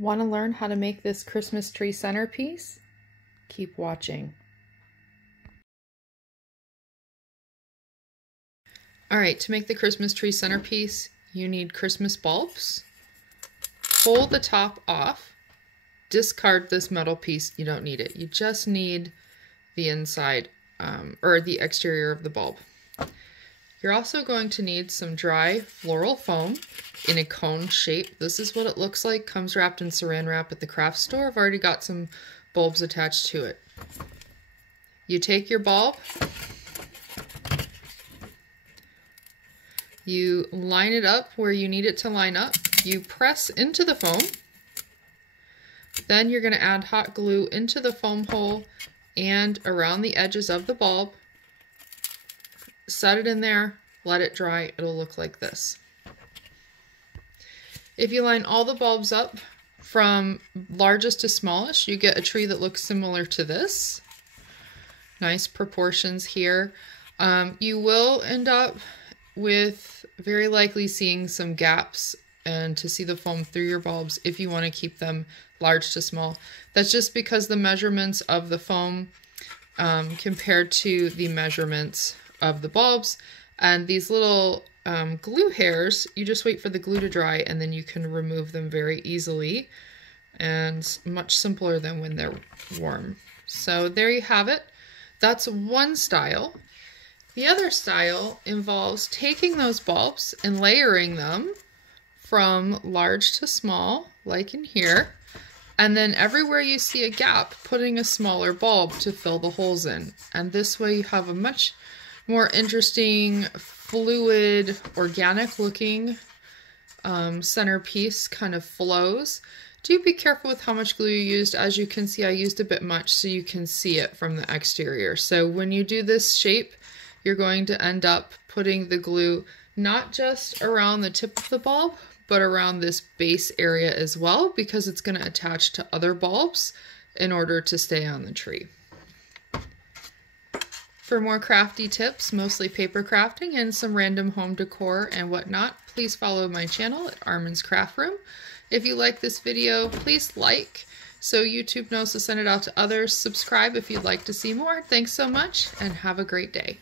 Want to learn how to make this Christmas tree centerpiece? Keep watching. Alright, to make the Christmas tree centerpiece, you need Christmas bulbs. Pull the top off. Discard this metal piece, you don't need it. You just need the inside, or the exterior of the bulb. You're also going to need some dry floral foam in a cone shape. This is what it looks like. Comes wrapped in saran wrap at the craft store. I've already got some bulbs attached to it. You take your bulb, you line it up where you need it to line up, you press into the foam, then you're going to add hot glue into the foam hole and around the edges of the bulb. Set it in there, let it dry, it'll look like this. If you line all the bulbs up from largest to smallest, you get a tree that looks similar to this. Nice proportions here. You will end up with very likely seeing some gaps and to see the foam through your bulbs if you want to keep them large to small. That's just because the measurements of the foam compared to the measurements of the bulbs, and these little glue hairs, you just wait for the glue to dry and then you can remove them very easily, and much simpler than when they're warm. So there you have it. That's one style. The other style involves taking those bulbs and layering them from large to small, like in here, and then everywhere you see a gap, putting a smaller bulb to fill the holes in. And this way you have a much more interesting, fluid, organic looking centerpiece, kind of flows. Do be careful with how much glue you used. As you can see, I used a bit much so you can see it from the exterior. So when you do this shape, you're going to end up putting the glue not just around the tip of the bulb, but around this base area as well, because it's going to attach to other bulbs in order to stay on the tree. For more crafty tips, mostly paper crafting and some random home decor and whatnot, please follow my channel at ArmensCraftRoom. If you like this video, please like so YouTube knows to send it out to others. Subscribe if you'd like to see more. Thanks so much and have a great day.